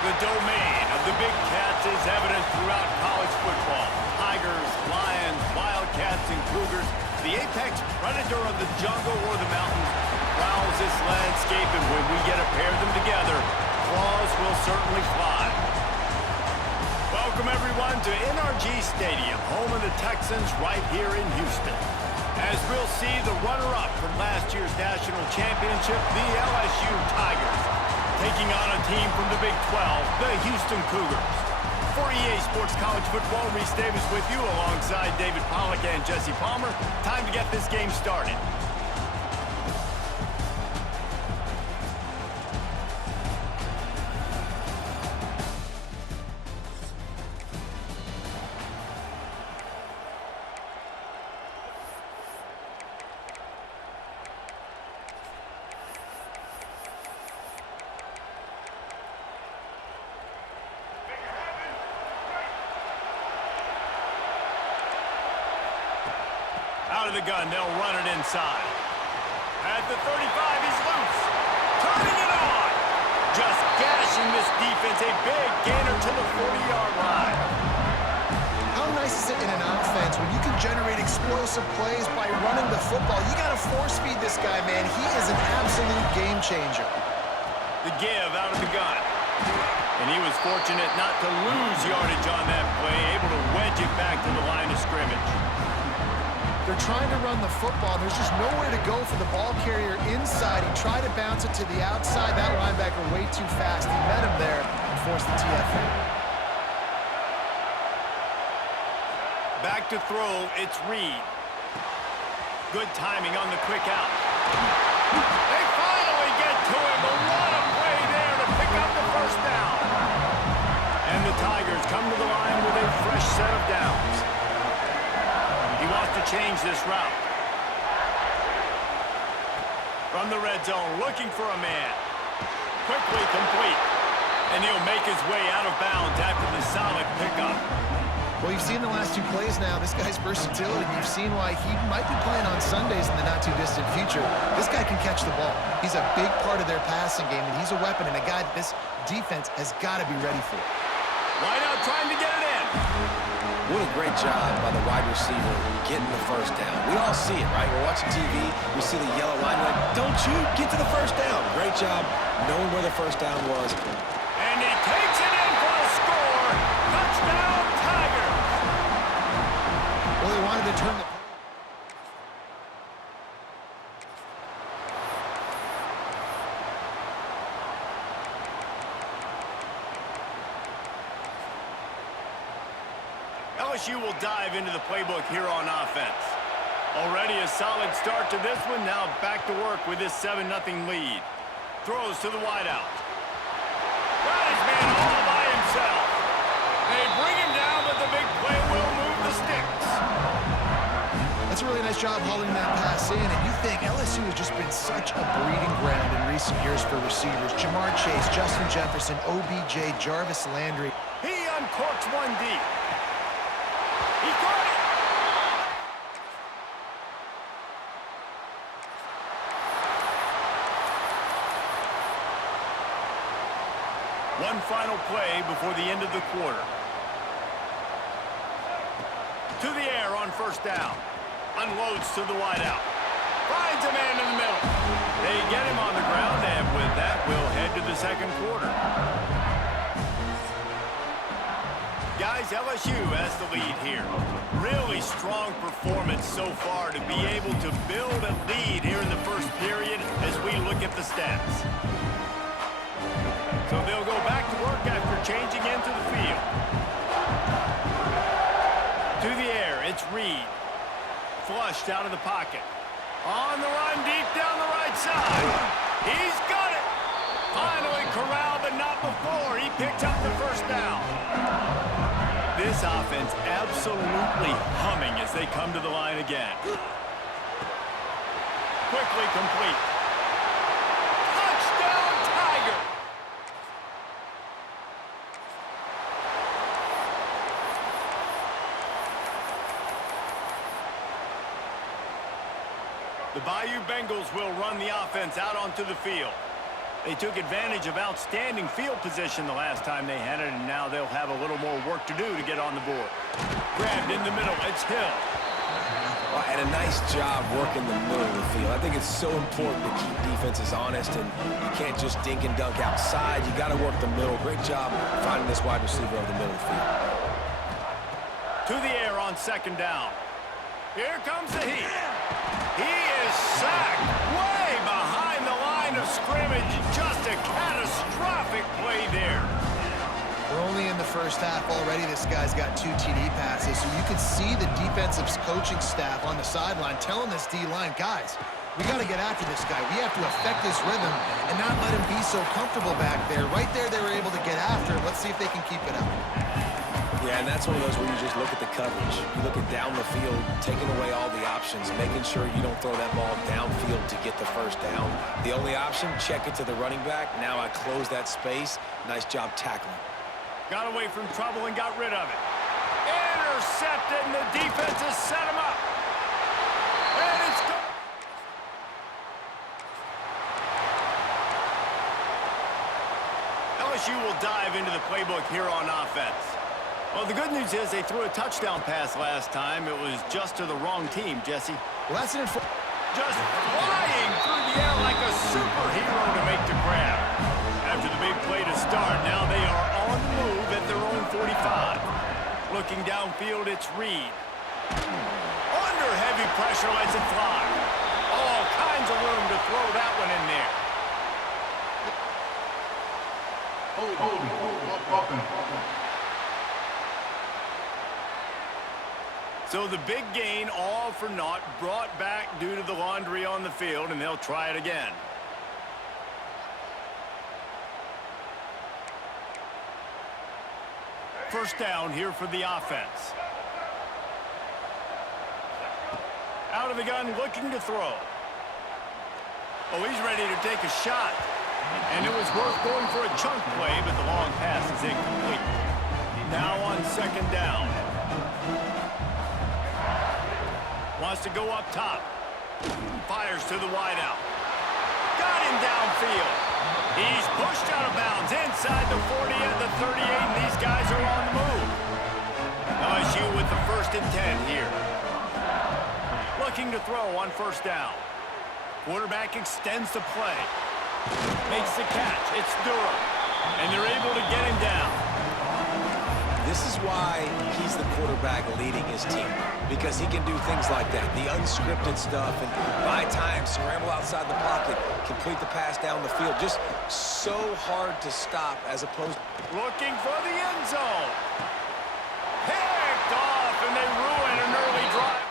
The domain of the Big Cats is evident throughout college football. Tigers, Lions, Wildcats, and Cougars, the apex predator of the jungle or the mountains, prowls this landscape, and when we get to pair them together, claws will certainly fly. Welcome, everyone, to NRG Stadium, home of the Texans right here in Houston. As we'll see the runner-up from last year's national championship, the LSU Tigers, taking on a team from the Big 12, the Houston Cougars. For EA Sports College Football, Reese Davis with you alongside David Pollack and Jesse Palmer. Time to get this game started. Out of the gun, they'll run it inside. At the 35, he's loose. Turning it on. Just gashing this defense. A big gainer to the 40-yard line. How nice is it in an offense when you can generate explosive plays by running the football? You got to force feed this guy, man. He is an absolute game changer. The give out of the gun. And he was fortunate not to lose yardage on that play, able to wedge it back to the line of scrimmage. They're trying to run the football. There's just nowhere to go for the ball carrier inside. He tried to bounce it to the outside. That linebacker way too fast. He met him there and forced the TFA. Back to throw, it's Reed. Good timing on the quick out. They finally get to him, but what a play there to pick up the first down. And the Tigers come to the line with a fresh set of downs. He wants to change this route. From the red zone, looking for a man. Quickly complete. And he'll make his way out of bounds after the solid pickup. Well, you've seen the last two plays now. This guy's versatility. You've seen why he might be playing on Sundays in the not-too-distant future. This guy can catch the ball. He's a big part of their passing game, and he's a weapon and a guy that this defense has got to be ready for. Right out trying to get it in. What a great job by the wide receiver getting the first down. We all see it, right? We're watching TV. We see the yellow line. We're like, don't you get to the first down. Great job knowing where the first down was. And he takes it in for the score. Touchdown, Tigers. Well, they wanted to turn the... LSU will dive into the playbook here on offense. Already a solid start to this one. Now back to work with this 7-0 lead. Throws to the wideout. Got his man all by himself. They bring him down, but the big play will move the sticks. That's a really nice job hauling that pass in, and you think LSU has just been such a breeding ground in recent years for receivers. Jamar Chase, Justin Jefferson, OBJ, Jarvis Landry. He uncorks one deep. He got it! One final play before the end of the quarter. To the air on first down. Unloads to the wideout. Finds a man in the middle. They get him on the ground, and with that, we'll head to the second quarter. Guys, LSU has the lead here. Really strong performance so far to be able to build a lead here in the first period as we look at the stats. So they'll go back to work after changing into the field. To the air, it's Reed. Flushed out of the pocket. On the run, deep down the right side. He's got it. Finally corralled, but not before. He picks up the first down. This offense absolutely humming as they come to the line again. Quickly complete. Touchdown, Tiger! The Bayou Bengals will run the offense out onto the field. They took advantage of outstanding field position the last time they had it, and now they'll have a little more work to do to get on the board. Grabbed in the middle, it's Hill. Well, and a nice job working the middle of the field. I think it's so important to keep defenses honest, and you can't just dink and dunk outside. You got to work the middle. Great job finding this wide receiver over the middle of the field. To the air on second down. Here comes the heat. He is sacked way behind the line of scrimmage. Just a catastrophic play there. We're only in the first half already. This guy's got 2 TD passes, so you can see the defensive coaching staff on the sideline telling this D-line, guys, we got to get after this guy. We have to affect his rhythm and not let him be so comfortable back there. Right there, they were able to get after him. Let's see if they can keep it up. Yeah, and that's one of those where you just look at the coverage. You look at down the field, taking away all the options, making sure you don't throw that ball downfield to get the first down. The only option, check it to the running back. Now I close that space. Nice job tackling. Got away from trouble and got rid of it. Intercepted, and the defense has set him up. And it's gone. LSU will dive into the playbook here on offense. Well, the good news is they threw a touchdown pass last time. It was just to the wrong team, Jesse. Well, that's an just flying through the air like a superhero to make the grab. After the big play to start, now they are on the move at their own 45. Looking downfield, it's Reed. Under heavy pressure, lets it fly. All kinds of room to throw that one in there. So the big gain, all for naught, brought back due to the laundry on the field, and they'll try it again. First down here for the offense. Out of the gun, looking to throw. Oh, he's ready to take a shot. And it was worth going for a chunk play, but the long pass is incomplete. Now on second down. Wants to go up top. Fires to the wideout. Got him downfield. He's pushed out of bounds inside the 40 and the 38, and these guys are on the move. LSU with the 1st and 10 here. Looking to throw on 1st down. Quarterback extends the play. Makes the catch. It's Durham. And they're able to get him down. This is why he's the quarterback leading his team, because he can do things like that, the unscripted stuff, and buy time, scramble outside the pocket, complete the pass down the field. Just so hard to stop as opposed to... Looking for the end zone. Picked off, and they ruin an early drive.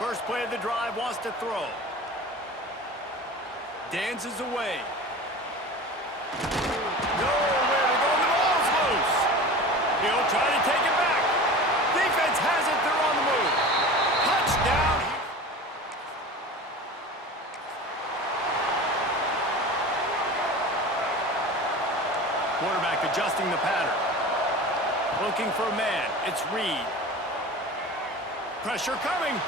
First play of the drive, wants to throw. Dances away. Nowhere to go. The ball's loose. He'll try to take it back. Defense has it. They're on the move. Touchdown. Quarterback adjusting the pattern. Looking for a man. It's Reed. Pressure coming.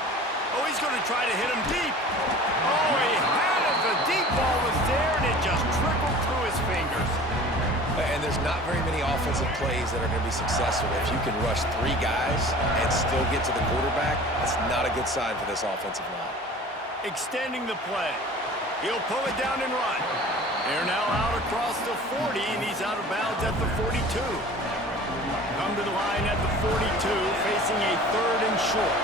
Oh, he's going to try to hit him deep. Oh, he had it. The deep ball was there, and it just trickled through his fingers. And there's not very many offensive plays that are going to be successful. If you can rush 3 guys and still get to the quarterback, that's not a good sign for this offensive line. Extending the play. He'll pull it down and run. They're now out across the 40, and he's out of bounds at the 42. Come to the line at the 42, facing a 3rd and short.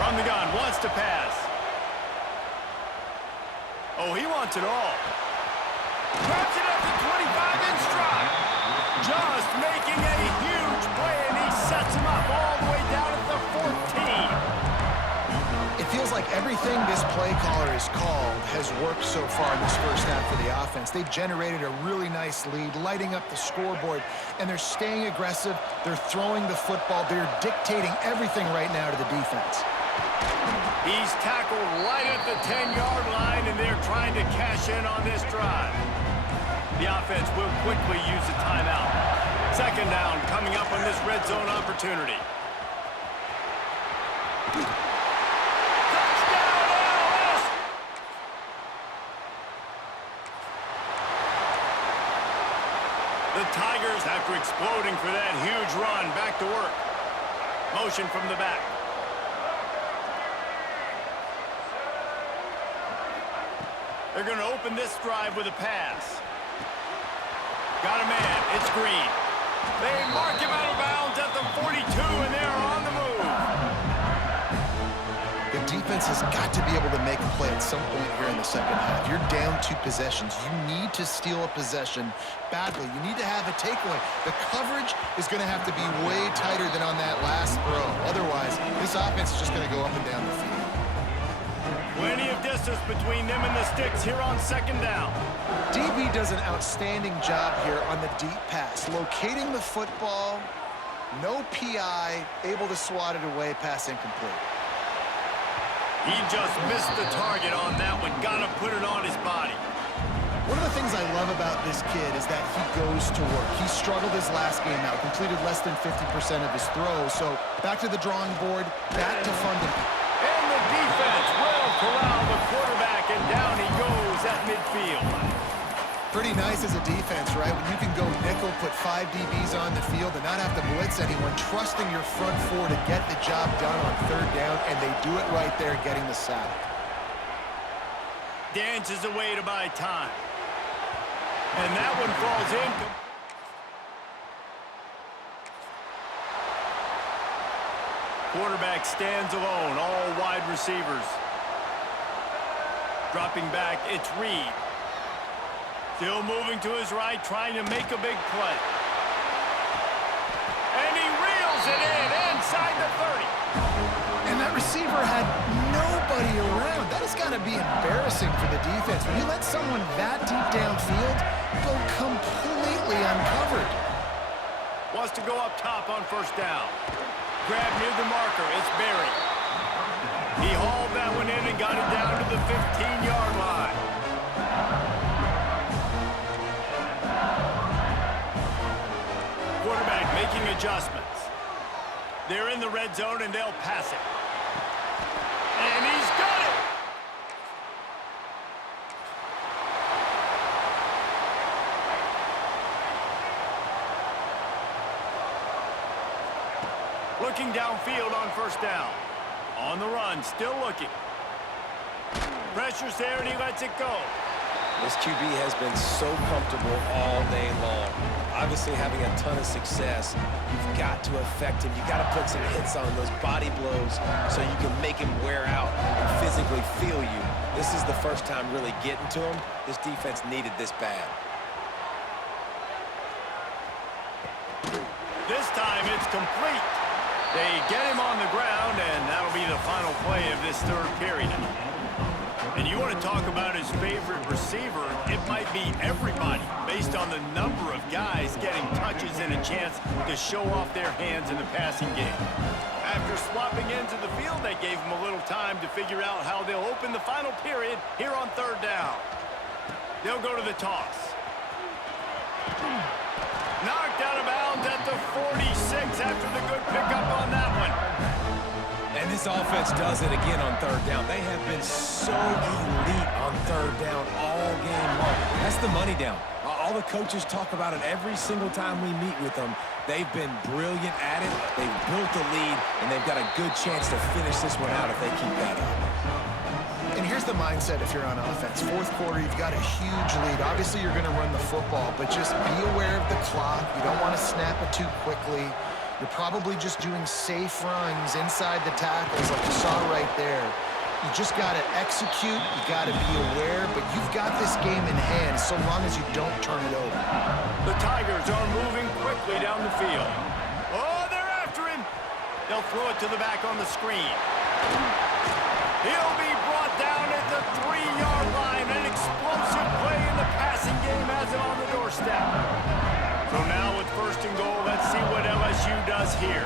From the gun, wants to pass. Oh, he wants it all. Grabs it at the 25 in stride. Just making a huge play, and he sets him up all the way down at the 14. It feels like everything this play caller has called has worked so far in this first half for the offense. They've generated a really nice lead, lighting up the scoreboard, and they're staying aggressive. They're throwing the football. They're dictating everything right now to the defense. He's tackled right at the 10-yard line, and they're trying to cash in on this drive. The offense will quickly use a timeout. 2nd down coming up on this red zone opportunity. The Tigers, after exploding for that huge run, back to work. Motion from the back. They're going to open this drive with a pass. Got a man. It's Green. They mark him out of bounds at the 42, and they're on the move. The defense has got to be able to make a play at some point here in the second half. You're down 2 possessions. You need to steal a possession badly. You need to have a takeaway. The coverage is going to have to be way tighter than on that last throw. Otherwise, this offense is just going to go up and down the field. Plenty of distance between them and the sticks here on 2nd down. DB does an outstanding job here on the deep pass. Locating the football, no PI, able to swat it away, pass incomplete. He just missed the target on that one. Got to put it on his body. One of the things I love about this kid is that he goes to work. He struggled his last game out, completed less than 50% of his throws. So back to the drawing board, back to fundamental. And the defense will corral the quarterback, and down he goes at midfield. Pretty nice as a defense, right? When you can go nickel, put 5 DBs on the field and not have to blitz anyone, trusting your front 4 to get the job done on 3rd down, and they do it right there, getting the sack. Dances away to buy time. And that one falls in. Quarterback stands alone, all wide receivers. Dropping back, it's Reed. Still moving to his right, trying to make a big play. And he reels it in inside the 30. And that receiver had nobody around. That has got to be embarrassing for the defense. When you let someone that deep downfield go completely uncovered. Wants to go up top on 1st down. Grab near the marker. It's Barry. He hauled that one in and got it down to the 15-yard line. Quarterback making adjustments. They're in the red zone, and they'll pass it. And he's got it! Looking downfield on first down. On the run, still looking. Pressure's there, and he lets it go. This QB has been so comfortable all day long. Obviously having a ton of success. You've got to affect him. You've got to put some hits on those body blows so you can make him wear out and physically feel you. This is the first time really getting to him. This defense needed this bad. This time it's complete. They get him on the ground, and that'll be the final play of this third period. And you want to talk about his favorite receiver, it might be everybody, based on the number of guys getting touches and a chance to show off their hands in the passing game. After swapping into the field, they gave him a little time to figure out how they'll open the final period here on third down. They'll go to the toss. Knocked out of bounds at the 46 after the good pickup on that one. And this offense does it again on third down. They have been so elite on third down all game long. That's the money down. All the coaches talk about it every single time we meet with them. They've been brilliant at it. They've built the lead, and they've got a good chance to finish this one out if they keep that up. And here's the mindset if you're on offense. Fourth quarter, you've got a huge lead. Obviously, you're going to run the football, but just be aware of the clock. You don't want to snap it too quickly. You're probably just doing safe runs inside the tackles like you saw right there. You just got to execute. You got to be aware, but you've got this game in hand so long as you don't turn it over. The Tigers are moving quickly down the field. Oh, they're after him. They'll throw it to the back on the screen. He'll be brought down at the 3-yard line. An explosive play in the passing game has him on the doorstep. So now with first and goal, let's see what LSU does here.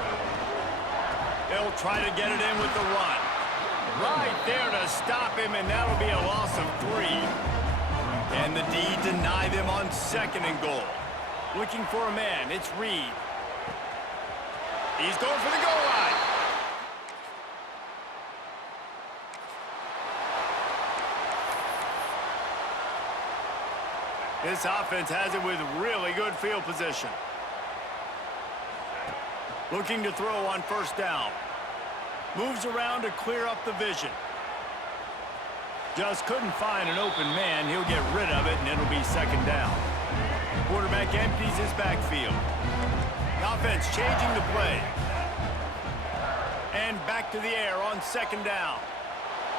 They'll try to get it in with the run. Right there to stop him, and that'll be a loss of 3. And the D deny them on second and goal. Looking for a man, it's Reed. He's going for the goal line. This offense has it with really good field position. Looking to throw on first down. Moves around to clear up the vision. Just couldn't find an open man. He'll get rid of it, and it'll be second down. Quarterback empties his backfield. The offense changing the play. And back to the air on second down.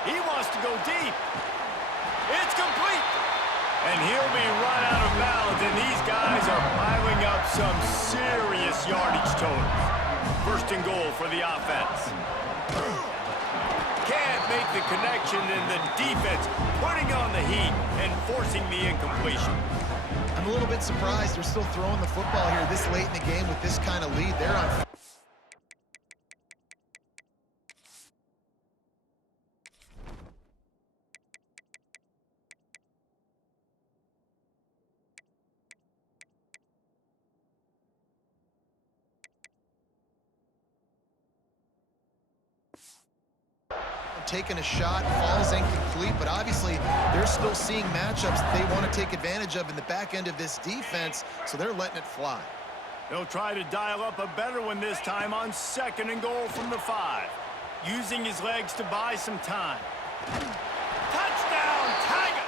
He wants to go deep. It's complete. And he'll be run out of bounds, and these guys are piling up some serious yardage totals. First and goal for the offense. Can't make the connection, and the defense putting on the heat and forcing the incompletion. I'm a little bit surprised they're still throwing the football here this late in the game with this kind of lead. They're on. Taking a shot, falls incomplete, but obviously they're still seeing matchups that they want to take advantage of in the back end of this defense, so they're letting it fly. They'll try to dial up a better one this time on second and goal from the 5. Using his legs to buy some time. Touchdown, Tigers!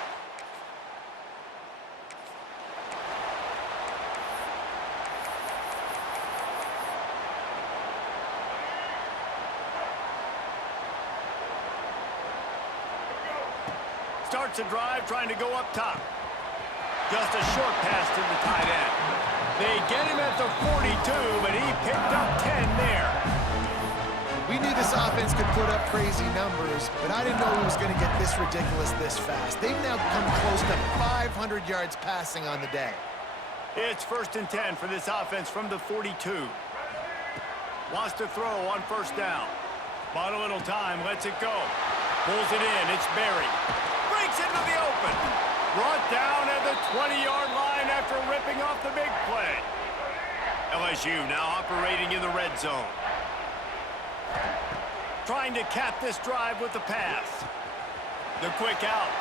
Starts a drive trying to go up top. Just a short pass to the tight end. They get him at the 42, but he picked up 10 there. We knew this offense could put up crazy numbers, but I didn't know it was going to get this ridiculous this fast. They've now come close to 500 yards passing on the day. It's first and 10 for this offense from the 42. Wants to throw on first down. Bought a little time, lets it go. Pulls it in, it's Berry. Breaks into the open. Brought down at the 20-yard line after ripping off the big play. LSU now operating in the red zone. Trying to cap this drive with the pass. The quick out.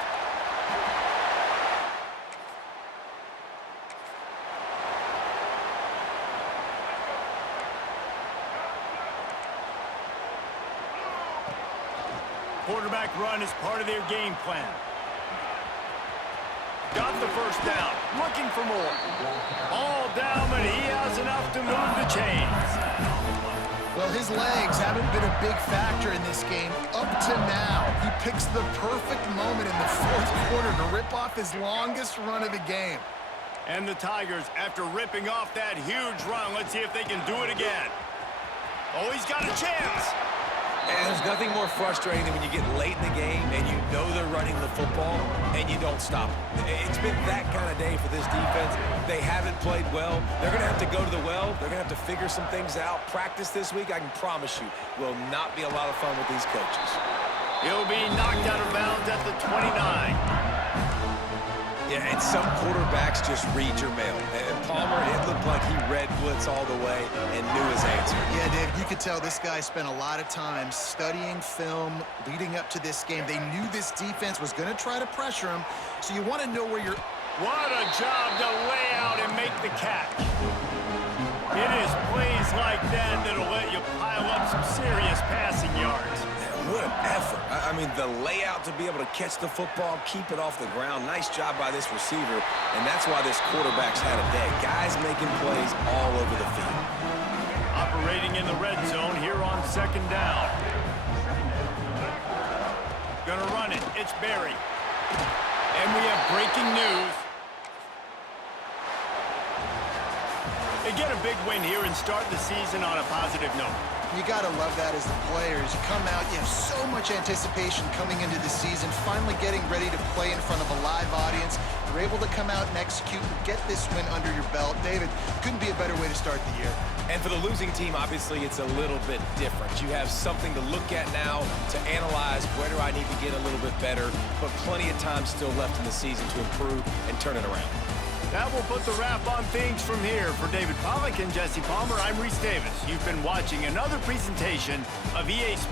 Quarterback run is part of their game plan. Got the first down. Looking for more. All down, but he has enough to move the chains. Well, his legs haven't been a big factor in this game up to now. He picks the perfect moment in the fourth quarter to rip off his longest run of the game. And the Tigers, after ripping off that huge run, let's see if they can do it again. Oh, he's got a chance. And there's nothing more frustrating than when you get late in the game and you know they're running the football and you don't stop them. It's been that kind of day for this defense. They haven't played well. They're going to have to go to the well. They're going to have to figure some things out. Practice this week, I can promise you, will not be a lot of fun with these coaches. He'll be knocked out of bounds at the 29. Yeah, and some quarterbacks just read your mail. And Palmer, it looked like he read blitz all the way and knew his answer. Yeah, Dave, you could tell this guy spent a lot of time studying film leading up to this game. They knew this defense was going to try to pressure him, so you want to know where you're... What a job to lay out and make the catch. It is plays like that that'll let you pile up some serious passing yards. What an effort. I mean, the layout to be able to catch the football, keep it off the ground. Nice job by this receiver, and that's why this quarterback's had a day. Guys making plays all over the field. Operating in the red zone here on second down. Gonna run it. It's Berry. And we have breaking news. They get a big win here and start the season on a positive note. You got to love that as the players. You come out, you have so much anticipation coming into the season, finally getting ready to play in front of a live audience. You're able to come out and execute and get this win under your belt. David, couldn't be a better way to start the year. And for the losing team, obviously, it's a little bit different. You have something to look at now to analyze where do I need to get a little bit better, but plenty of time still left in the season to improve and turn it around. That will put the wrap on things from here. For David Pollack and Jesse Palmer, I'm Reese Davis. You've been watching another presentation of EA Sports.